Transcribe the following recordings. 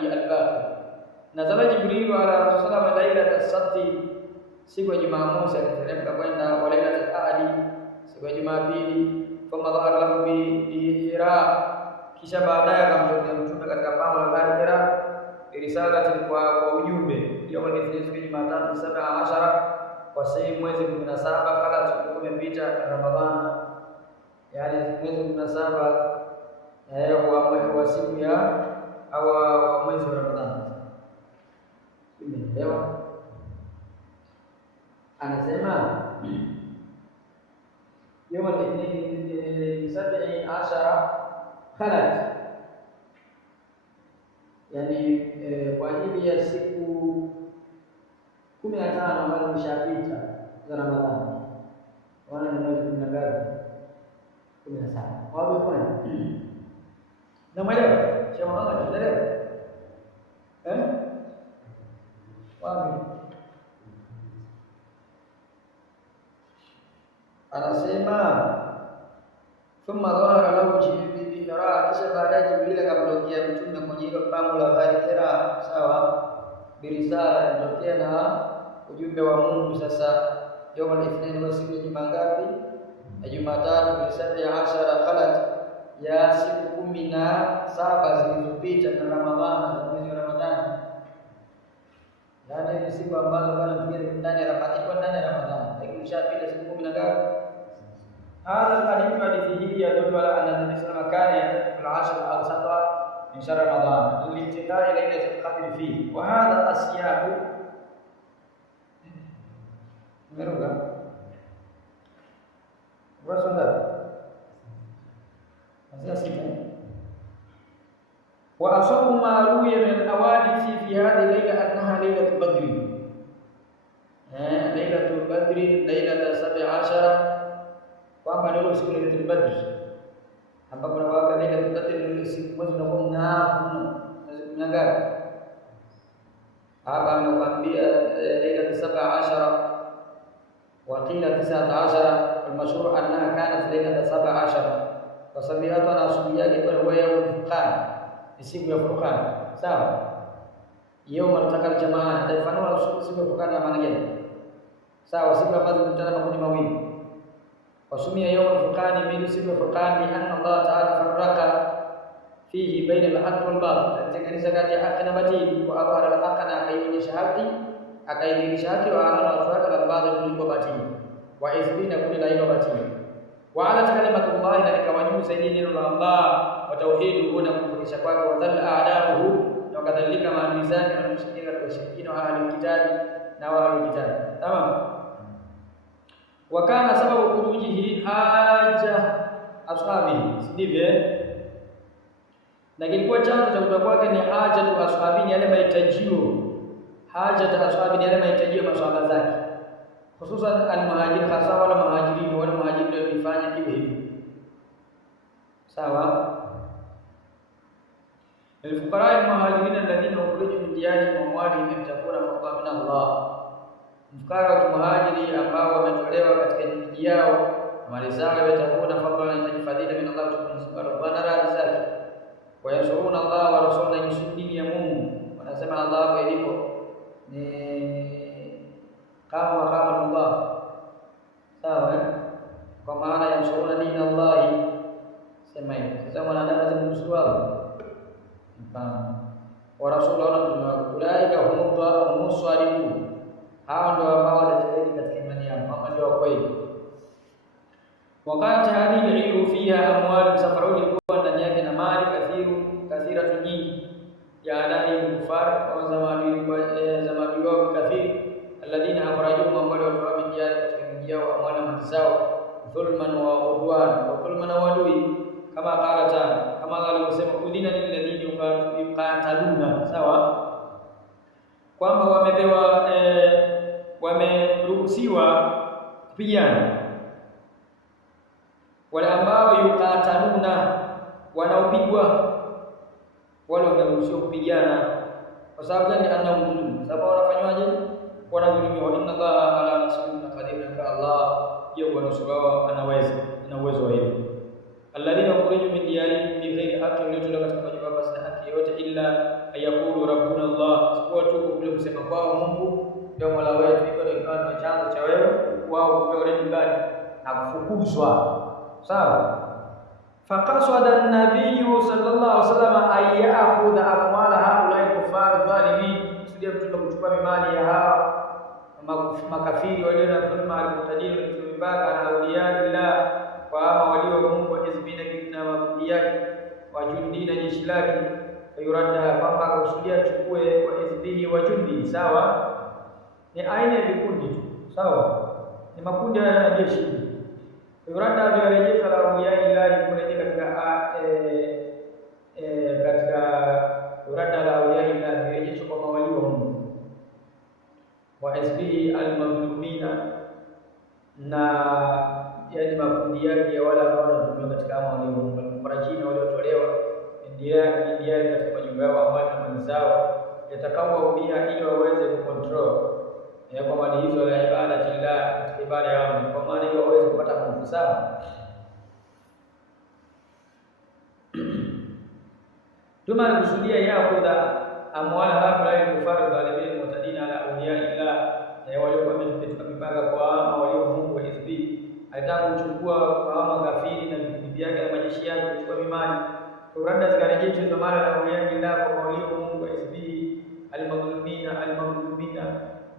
ahadi al-baqi. Nazala Jibril ala Rasulullah lailat as-sabti, siku ya Jumamosi aliteremka kwenda, wa lailat al-ahadi, siku ya Jumapili. Thumma dhahara lahu bi Hira, kisha baadaye akamtokea mtume katika pango la bahari Hira, risalati kwa ujumbe. Hiyo ni siku ya Jumatatu 17 kwa siku mwezi 17 kala tumepita Ramadhani, yani mwezi 17 wa siku ya au mwezi wa Ramadhani. Umeelewa? Anasema يوم الاثنين 17 khalat, yani kwa ajili ya siku 15 ambazo zimeshapita za Ramadhani. Wana ni mwezi 17. Wapi kwani? Na mwelewa? Sheikh Muhammad anaelewa? Wapi? Anasema thumma dhahara lahu Jibril bi Hira, kisha baadaye Jibril akamtokea mtume kwenye hilo pango la bahari Hira, sawa, birisala, kutokea na ujumbe wa Mungu. Sasa yawm al-ithnain wa siku ya Jumangapi? Ya Jumatatu, birisala ya 10 khalat, ya siku 17 zilizopita na Ramadhani, za mwezi wa Ramadhani. Yani ni siku ambazo bwana tukienda ndani ya Ramadhani, kwa ndani ya Ramadhani, lakini ushapita siku 10 ngapi? هذا الحديث حديثه يدل على أن النبي صلى الله عليه وسلم كان يعتكف في العشر الأوسط من شهر رمضان للالتقاء ليلة القدر فيه، وهذا السياق مرغا وصدق وأصح ما روي من الحوادث في هذه الليلة أنها ليلة البدر. ليلة البدر ليلة 17 kwamba ndio siku ile ya Badr, ambapo nawaga ile Badr ndio siku mwezi wa 10 mwezi 10 hapa anakuambia laila 17 wa qila 19, المشهور انها كانت ليله 17 وسميتها ناسبيه kwa yawm al-furqan, siku ya Furqan, sawa, yawm al-taqal jamaa. Taifanua siku ya Furqan na maana gani? Sawa, siku ambazo mtana makundi mawili. وسمي يوم الفرقان من اسم الفرقان لأن الله تعالى فرق فيه بين الحق والباطل، تكن زكاة حق نبتي وأظهر الحق أكاين شهادتي أكاين شهادتي وأعلن أطلاق الباطل بالباطل وإذبين كل لا يباطل وعلى كلمة الله ذلك ونيو سيدين الله وتوحيده ونقول شكواك وذل أعداؤه وكذلك مع الميزان والمشركين والمشركين وأهل الكتاب نوال الكتاب. تمام. Wakana sababu kurujihi haja ashabi, sivyo? Na kilikuwa chanzo cha kutoka kwake ni haja tu ashabi, yale mahitajio. Haja ta ashabi ni yale mahitajio ya maswahaba zake, hususan al-muhajirin, hasa wala muhajirin, wala muhajirin walifanya hivyo hivyo, sawa. Al-fuqara al-muhajirin alladhina ukhriju min diyarihim wa amwalihim yabtaguna fadlan min Allah, mfukara wa kimuhajiri ambao wametolewa katika miji yao na mali zao, watakuna fadhila na tajifadhila min Allah subhanahu wa ta'ala rizqi wa yansuruna Allah wa rasulahu, yusudini ya Mungu, wanasema Allah kwa hivyo ni kama kama Allah, sawa, kwa maana yansuruna dini Allah, sema hivi. Sasa mwanadamu anamnusuru Allah wa rasulahu na mtume, ulaika humu swalimun, hao ndio ambao watateleki katika imani yao, kama ndio kweli. Wakati hadi hiyo fiha amwal safaruni, kwa ndani yake na mali kathira nyingi ya adai kufar au zamani wao kathiri, alladhina akhrajuhum amwal wa min diyar, katika miji yao amwal na mazao, dhulman wa udwan wa dhulman wa adui, kama qala ta'ala, kama alivyosema udhina lil ladina yuqataluna, sawa, kwamba wamepewa wameruhusiwa kupigana wale ambao yukataluna, wanaopigwa, wale wameruhusiwa kupigana. Kwa sababu gani? Annaum, sababu wanafanywaje? Wanadhulumiwa. Inna Allaha ala nasrina qadir, ka Allah yeye wanusuru, anaweza, ana uwezo wa hilo. Alladhina ukhriju min diyarihim bi ghairi haqqin, waliotolewa katika majumba basi na haki yote illa ayaqulu rabbuna Allah, isipokuwa tu kule kusema kwao Mungu ndio Mola wetu. Iko ndio ikawa chanzo cha wewe wao kupewa red card na kufukuzwa. Sawa. Faqasada an-nabiy sallallahu alaihi wasallam ay ya'khudha amwala haula al-kuffar dhalimin, sio mtu kuchukua mali ya hao makafiri walio na dhulma al-mutadin al-mibaka na awliya billah wa walio Mungu wa hizbina na makundi yake wa jundi na jeshi lake, fayurada kwamba kusudia chukue kwa hizbihi wa jundi. Sawa, ni aina ya vikundi tu. Sawa, ni makundi ya jeshi. Fayurada vile la awliya billah kurejea katika urada la awliya billah kurejea kwa mawali wa Mungu wa hizbihi al-madhlumina, na yani makundi yake ya wale ambao wanadhulumiwa katika mawalio waliotolewa ndiye katika majumba yao ambayo na mali zao yatakaowaambia ili waweze kucontrol kwa mali hizo la ibada tillah, katika ibada yao, kwa maana ili waweze kupata nguvu sawa. Tuma alikusudia yakhudha amwala haula al-kufar dhalimin mutadina ala awliya illah, waliokuwa katika mipaka kwa mawalio Mungu wa hizbi, alitaka kuchukua kwa makafiri na vikundi vyake na majeshi yake kuchukua mali. Kurada zikarejeshwa ndio mara la awliya billah kwa mawalio Mungu wa hizbi al-madhlumina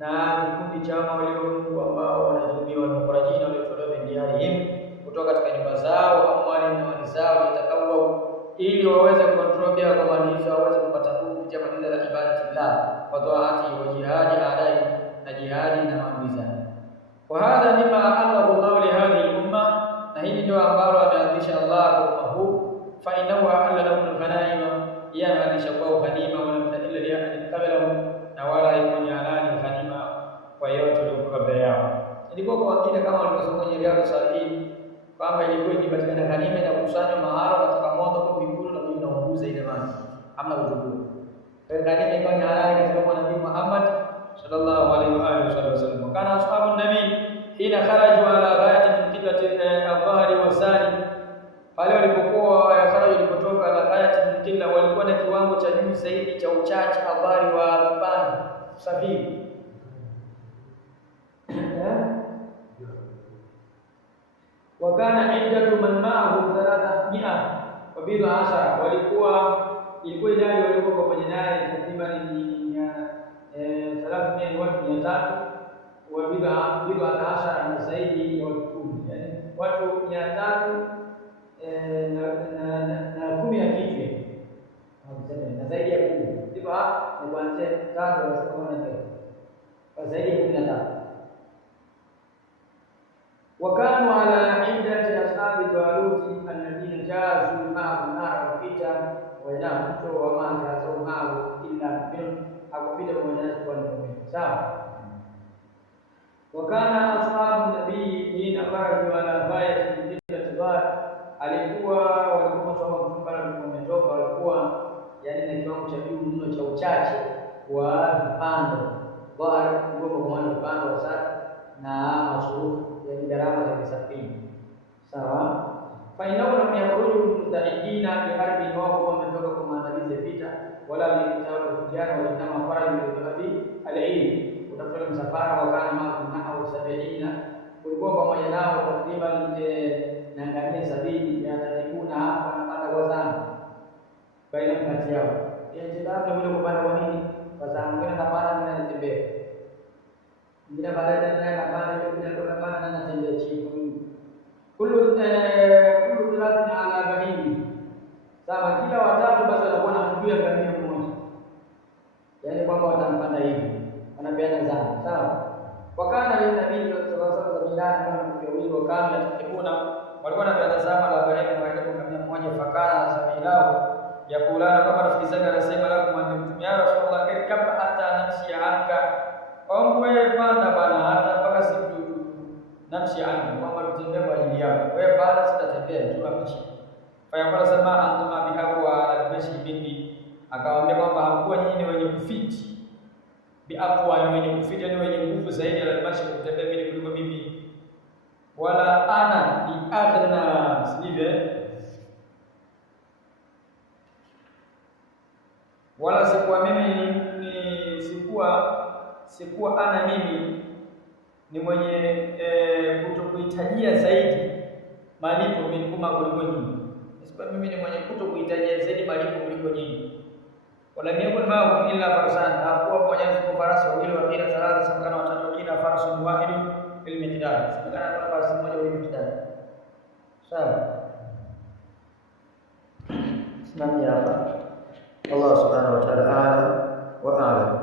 na kikundi cha mawalio Mungu ambao wanadhulumiwa na kurajina waliotolewa ndiarihim kutoka katika nyumba zao, amwali na mali zao, itakao ili waweze control pia kwa mali hizo, waweze kupata nguvu kupitia maneno ya ibadatillah wa taati wa jihadi adai na jihadi na maamrisho. Wa hadha mima a'allahu Allah li hadhihi al-umma, na hili ndio ambalo ameanzisha Allah kwa umma huu. Fa innahu a'alla lahum al-ghanaima, ya'anisha kwa ghanima wa lam ta'illa li ahadin qablahum, na wala yakuni halali ghanima kwa yote waliokuwa mbele yao. Ilikuwa kwa hakika kama walivyosoma kwenye Riyadhus Salihin kwamba ilikuwa ikipatikana ghanima na kukusanywa mahali kutoka moto kwa mbinguni na kuinauza ile mali, hamna kuchukua. Kwa ghanima ilikuwa ni halali katika kwa Nabii Muhammad sallallahu alaihi wa alihi wasallam. Kana ashabu nabii hina kharaju ala ghayati min qiblati al-dhahri wa sani, pale walipokuwa walipotoka ala ghayati min qibla, walikuwa na kiwango cha juu zaidi cha uchache adhari wa vipande usafiri. Wakana iddatu man ma'ahu 300 wa bid'a ashara, ilikuwa idadi walikuwa pamoja naye takriban 300 watu 300 wa bid'a ashara, na zaidi ya watu 10, yani watu 300 na 10 ya kichwa na zaidi ya 10 bid'a ni kuanzia 3 wa zaidi ya 13. Wakanu ala iddati ashabi Taluti alladhina jazu ma'ahu nara wapita wanaamto wa makazu ma'ahu illa bin akupita pamoja nasi kwa muumini. Sawa. Wakana ashabu nabii hina kharaju ala ghayati al-itibar, alikuwa walikuwa sawa kutoka na kumetoka, walikuwa yani na kiwango cha juu mno cha uchache wa vipando bora kuliko kwa maana vipando sasa na masurufu yani gharama za kisafiri. Sawa. Fa inao lam yakhruju musta'idina bi harbi, wao wametoka kwa maandalizi ya vita, wala litawala kujana wa inama faraju bi al-aid, utafuta msafara wa kana ma'ahu 70, kulikuwa pamoja nao takriban na ngamia 70 yatakuna hapa na panda kwa sana baina kati yao. Yanjibaka vile kupanda kwa nini? Kwa sababu kuna napanda na natembea. Bila baada na napanda bila kupanda na natembea chini. Kullu thalathina ala bahili. Sawa, kila watatu basi wanakuwa na mguu ya kamia mmoja. Yaani kwamba watampanda hivi. Wanapeana zana. Sawa. Wakana ni nabii sallallahu alaihi wasallam kama mkiwili wakana tukibuna walikuwa wanapeana zama la bahili kwa kamia mmoja. Fakana sabilao yakulana kama rafiki zake anasema la kumwambia ya Rasulullah irkab hata namshi anka, wewe panda bana hata mpaka siku namshi anka, kwamba tutembea kwa ajili yako wewe, bana sitatembea tu amshi. Fayaqala sama antuma biaqwa al-mashi minni, akawaambia kwamba hakuwa nyinyi wenye kufiti biaqwa, ni wenye kufiti ni wenye nguvu zaidi al-mashi kutembea mimi kuliko mimi, wala ana bi akhirna sivyo. wala sikuwa mimi sikuwa ana mimi ni mwenye kutokuhitajia zaidi malipo minkuma kuliko nyinyi. Sikuwa mimi ni mwenye kutokuhitajia zaidi malipo kuliko nyinyi. Wala miongoni mwao illa farsan, hakuwa mmoja wa farasi wawili wa kila thalatha sabana watatu wa kila farsun wahid bil miqdar. Sabana kwa farasi mmoja wa miqdar. Sawa. Simamia hapa. Allah subhanahu wa ta'ala wa a'lam.